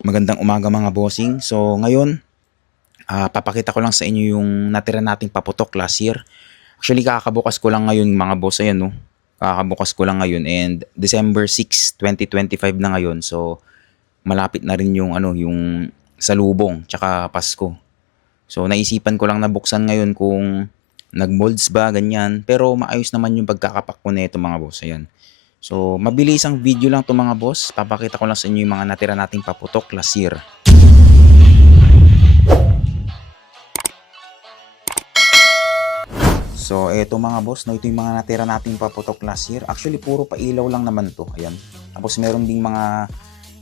Magandang umaga mga bossing. So ngayon, papakita ko lang sa inyo yung natira nating paputok last year. Actually, kakabukas ko lang ngayon mga boss. Ayan, no? Kakabukas ko lang ngayon and December 6, 2025 na ngayon. So malapit na rin yung yung salubong tsaka Pasko. So naisipan ko lang na buksan ngayon kung nag-molds ba ganyan. Pero maayos naman yung pagkakapak ko nito mga boss. Ayan. So mabilis ang video lang to mga boss. Papakita ko lang sa inyo yung mga natira nating paputok last year. So, eto mga boss, no, ito yung mga natira nating paputok last year. Actually, puro pailaw lang naman to. Ayan. Tapos, meron ding mga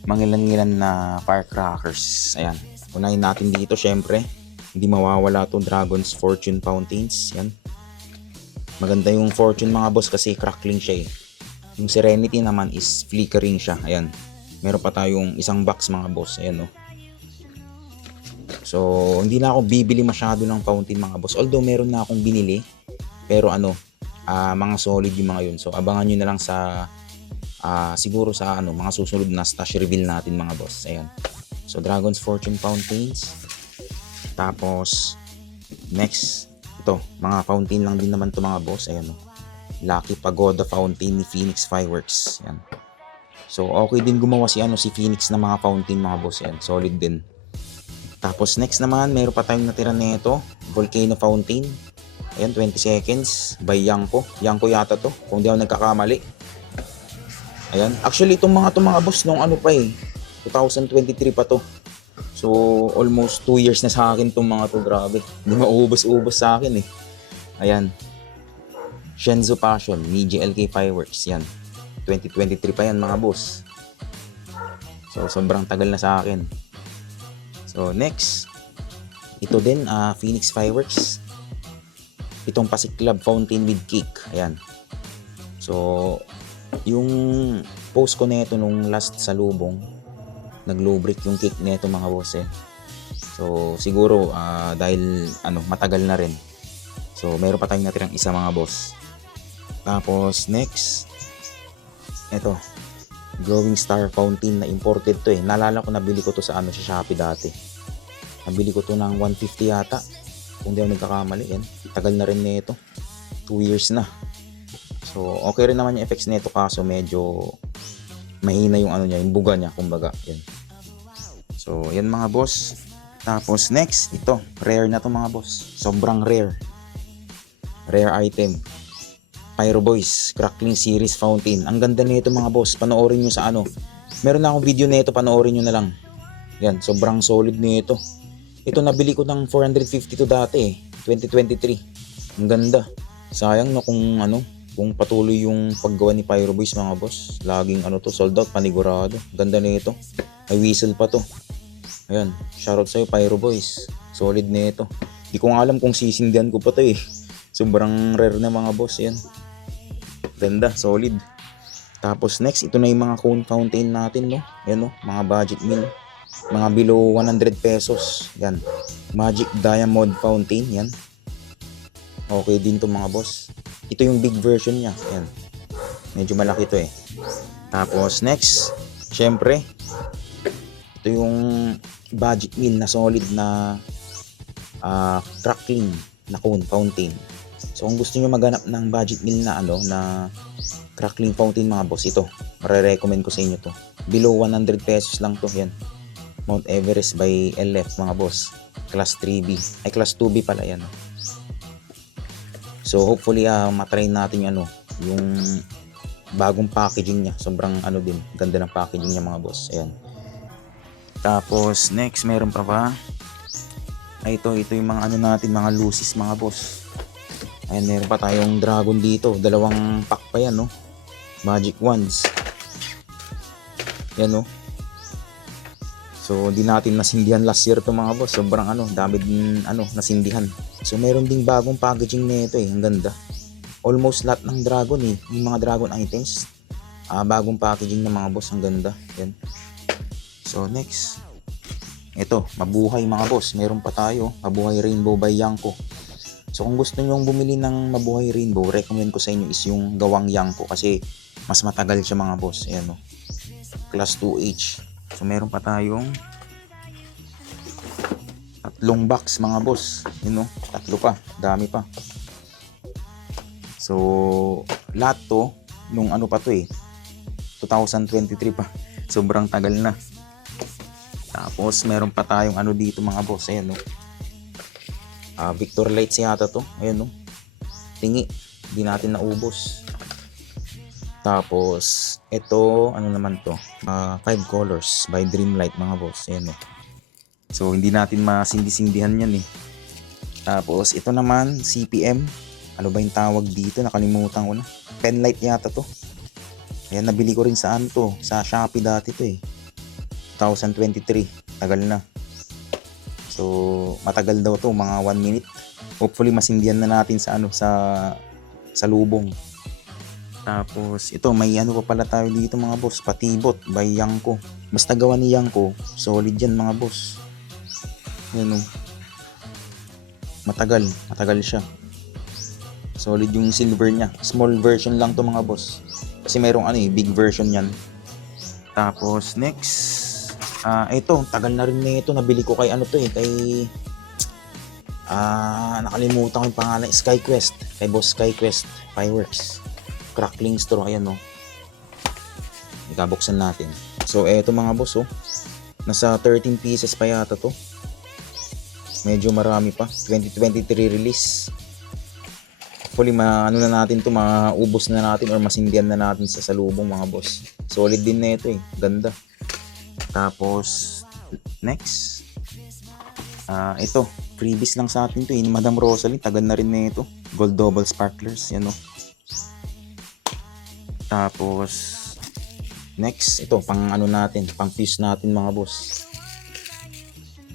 mangilan-ngilan na firecrackers. Ayan. Unahin natin dito, syempre. Hindi mawawala to Dragon's Fortune Fountains. Ayan. Maganda yung Fortune mga boss kasi crackling siya eh. Yung Serenity naman is flickering siya. Ayan. Meron pa tayong isang box mga boss. Ayan, no. So, hindi na ako bibili masyado ng fountain mga boss. Although, meron na akong binili. Pero mga solid yung mga yun. So abangan nyo na lang sa siguro sa mga susunod na stash reveal natin mga boss. Ayan. So Dragon's Fortune Fountains. Tapos next, ito, mga fountain lang din naman to mga boss. Ayan, no. Lucky Pagoda Fountain ni Phoenix Fireworks. Ayan. So okay din gumawa si Phoenix na mga fountain mga boss. Ayan, solid din. Tapos next naman, meron pa tayong natira nito, Volcano Fountain. Ayan, 20 seconds by Yanko. Yanko yata to, kung di ako nagkakamali. Ayan. Actually, itong mga boss, nung pa eh. 2023 pa to. So, almost 2 years na sa akin itong mga to. Grabe. Hindi maubos-ubos sa akin eh. Ayan. Shenzhou Passion, ni GLK Fireworks. Yan. 2023 pa yan mga boss. So, sobrang tagal na sa akin. So, next. Ito din, Phoenix Fireworks. Itong Pasig Club Fountain with Cake. Ayan. So, yung post ko nito nung last salubong, nag-low break yung cake nito mga boss eh. So, siguro dahil matagal na rin. So, meron pa tayong natirang isa mga boss. Tapos, next. Ito. Glowing Star Fountain na imported to eh. Naalala ko nabili ko to sa Shopee dati. Nabili ko to ng 150 yata. Kung di ako nagkakamali, yan. Tagal na rin nito. 2 years na. So, okay rin naman yung effects nito kaso medyo mahina yung yung buga niya, kumbaga. Yan. So, yan mga boss. Tapos next, ito. Rare na to mga boss. Sobrang rare. Rare item. Pyro Boys Crackling Series Fountain. Ang ganda nito mga boss. Panoorin nyo sa Meron na akong video nito, panoorin nyo na lang. Yan, sobrang solid nito. Ito nabili ko ng 450 to dati eh, 2023. Ang ganda. Sayang no kung patuloy yung paggawa ni Pyro Boys mga boss. Laging sold out, panigurado. Ganda nito. May whistle pa to. Ayan, shoutout sa'yo Pyro Boys. Solid nito. Di ko nga alam kung sisindihan ko pa to eh. Sobrang rare na mga boss. Yan. Ganda, solid. Tapos next, ito na yung mga cone fountain natin no. Yan no, mga budget meal. Mga below 100 pesos. Yan. Magic Diamond Fountain. Yan. Okay din to mga boss. Ito yung big version niya. Yan. Medyo malaki to eh. Tapos next. Syempre. Ito yung budget meal na solid na crackling na cone fountain. So kung gusto nyo maghanap ng budget meal na na crackling fountain mga boss. Ito. Mare-recommend ko sa inyo to. Below 100 pesos lang to. Yan. Mount Everest by LF mga boss. Class 3B. Ay class 2B pala yan. So hopefully matry natin yung bagong packaging niya. Sobrang din. Ganda ng packaging niya mga boss. Ayan. Tapos next meron pa ba? Ay ito yung mga natin, mga Lucis mga boss. Ayan, meron pa tayong dragon dito. Dalawang pack pa yan no. Magic Wands. Yan no. So, hindi natin nasindihan last year to mga boss. Sobrang dami din nasindihan. So, meron ding bagong packaging nito eh. Ang ganda. Almost lahat ng dragon eh. Yung mga dragon items. Bagong packaging ng mga boss. Ang ganda. Yan. So, next. Ito, Mabuhay mga boss. Meron pa tayo. Mabuhay Rainbow by Yanko. So, kung gusto nyo bumili ng Mabuhay Rainbow, recommend ko sa inyo is yung gawang Yanko. Kasi, mas matagal siya mga boss. Ayan o. Class 2H. So meron pa tayong tatlong box mga boss. Yun, no? Tatlo pa, dami pa. So lahat to nung ano pa to 2023 pa. Sobrang tagal na. Tapos meron pa tayong ano dito mga boss. Ayan, no? Victor Lights yata to. Ayan, no? Tingi, hindi natin naubos. Tapos ito ano naman to, 5 colors by Dreamlight mga boss. Ayan, no? So hindi natin masindi-sindihan yan Tapos ito naman CPM, ano ba yung tawag dito, nakalimutan ko na. Penlight yata to. Ayan, nabili ko rin sa ano to, sa Shopee dati to 2023, tagal na. So matagal daw to, mga 1 minute. Hopefully masindihan na natin sa ano, sa lubong. Tapos ito, may ano pa pala tayo dito mga boss, Patibot by Yanko. Basta gawa ni Yanko, solid yan mga boss. Ayan, matagal siya. Solid yung silver niya. Small version lang to mga boss. Kasi merong ano big version yan. Tapos next, ito, tagal na rin nito. Nabili ko kay ano to kay nakalimutan ko yung pangalan, SkyQuest. Kay Boss SkyQuest Fireworks. Crackling straw, ayan ikabuksan natin. So eto mga boss nasa 13 pieces pa yata to. Medyo marami pa, 2023 release. Hopefully ano na natin to, maubos na natin or masindihan na natin sa salubong mga boss. Solid din na ito ganda. Tapos next, ito freebies lang sa atin to ni Madam Rosalie, tagal na rin na ito. Gold double sparklers, yan Tapos next, ito pang ano natin, pang fuse natin mga boss.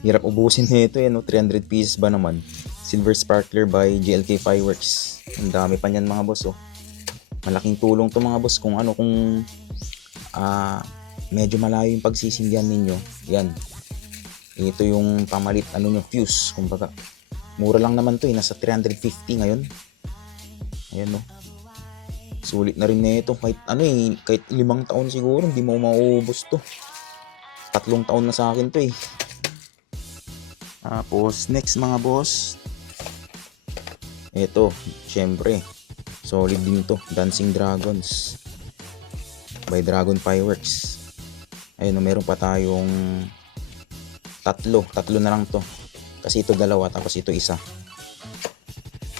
Hirap ubusin na ito 300 pieces ba naman. Silver sparkler by GLK Fireworks. Ang dami pa niyan mga boss Malaking tulong to mga boss kung medyo malayo yung pagsisindihan ninyo. Yan. Ito yung pamalit fuse, kumbaga. Mura lang naman to nasa 350 ngayon. Ayan Sulit na rin na ito. Kahit kahit 5 taon siguro, hindi mo mauubos to. 3 taon na sa akin to Tapos next mga boss, ito, syempre, solid din to. Dancing Dragons by Dragon Fireworks. Ayun, meron pa tayong tatlo na lang to. Kasi ito 2, tapos ito 1.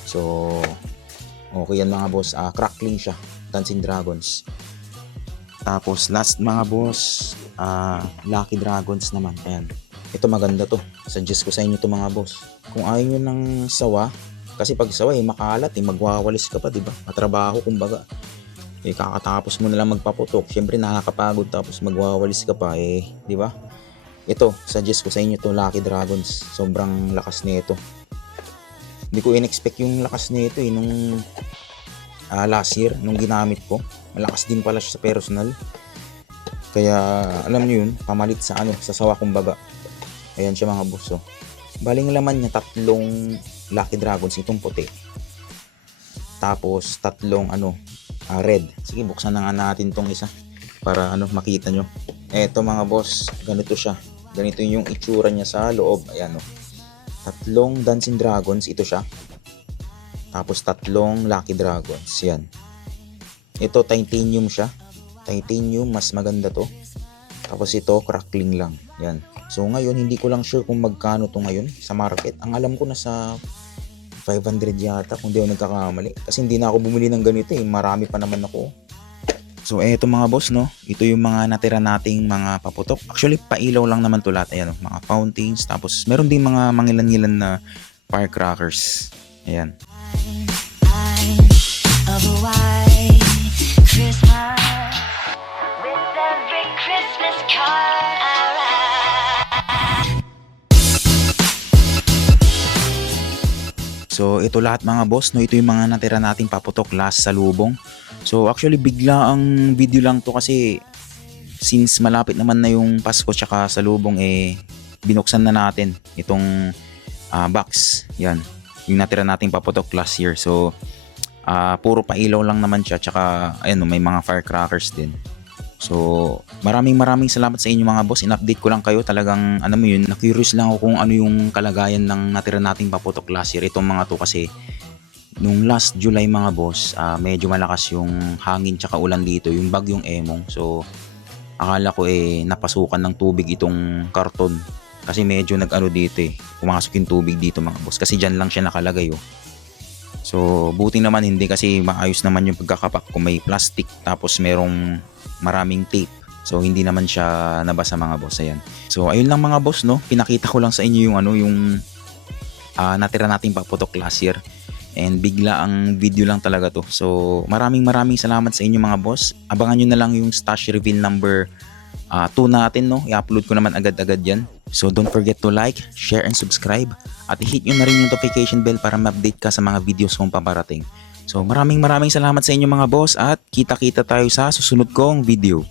So okay yan mga boss, crackling siya, Dancing Dragons. Tapos last mga boss, Lucky Dragons naman. Ayan, ito maganda to, suggest ko sa inyo to mga boss. Kung ayaw nyo ng sawa, kasi pag sawa makalat magwawalis ka pa, diba? Matrabaho kumbaga. Kakatapos mo na lang magpaputok, syempre nakakapagod, tapos magwawalis ka pa diba? Ito, suggest ko sa inyo to, Lucky Dragons. Sobrang lakas nito. Hindi ko in-expect yung lakas nito nung last year, nung ginamit ko. Malakas din pala siya sa personal. Kaya alam niyo yun, pamalit sa sa sawa kumbaga. Ayan siya mga boss. Baling laman niya 3 Lucky Dragons, itong puti. Tapos 3 red. Sige, buksan na nga natin tong isa para makita nyo. Eto mga boss, ganito siya. Ganito yung itsura niya sa loob. Ayan 3 Dancing Dragons, ito siya. Tapos 3 Lucky Dragons, yan. Ito titanium siya. Titanium, mas maganda to. Tapos ito crackling lang, yan. So ngayon, hindi ko lang sure kung magkano to ngayon sa market. Ang alam ko nasa 500 yata kung di ako nagkakamali. Kasi hindi na ako bumili ng ganito marami pa naman ako. So eto mga boss ito yung mga natira nating mga paputok. Actually pailaw lang naman to lahat. Ayan mga fountains. Tapos meron din mga mangilan-ngilan na firecrackers. Ayan. So ito lahat mga boss ito yung mga natira nating paputok last sa lubong. So actually bigla ang video lang to kasi since malapit naman na yung Pasko tsaka sa lubong binuksan na natin itong box. Yan, yung natira nating paputok last year. So puro pailaw lang naman siya tsaka ayun may mga firecrackers din. So, maraming salamat sa inyo mga boss. In-update ko lang kayo. Talagang, ano mo yun, na-curious lang ako kung ano yung kalagayan ng natira nating paputok last year. Itong mga to kasi, nung last July mga boss, medyo malakas yung hangin tsaka ulan dito, yung bagyong Emong. So, akala ko napasukan ng tubig itong karton. Kasi medyo nag-ano dito pumasok yung tubig dito mga boss. Kasi dyan lang siya nakalagay So, buti naman hindi kasi maayos naman yung pagkakapak kung may plastic tapos merong maraming tape. So, hindi naman siya nabasa mga boss. Ayan. So, ayun lang mga boss, no? Pinakita ko lang sa inyo yung natira nating paputok last year. And bigla ang video lang talaga to. So, maraming salamat sa inyo mga boss. Abangan nyo na lang yung stash reveal number 2 natin, no? I-upload ko naman agad-agad yan. So, don't forget to like, share, and subscribe. At i-hit nyo na rin yung notification bell para ma-update ka sa mga videos kong paparating. So, maraming salamat sa inyo mga boss at kita-kita tayo sa susunod kong video.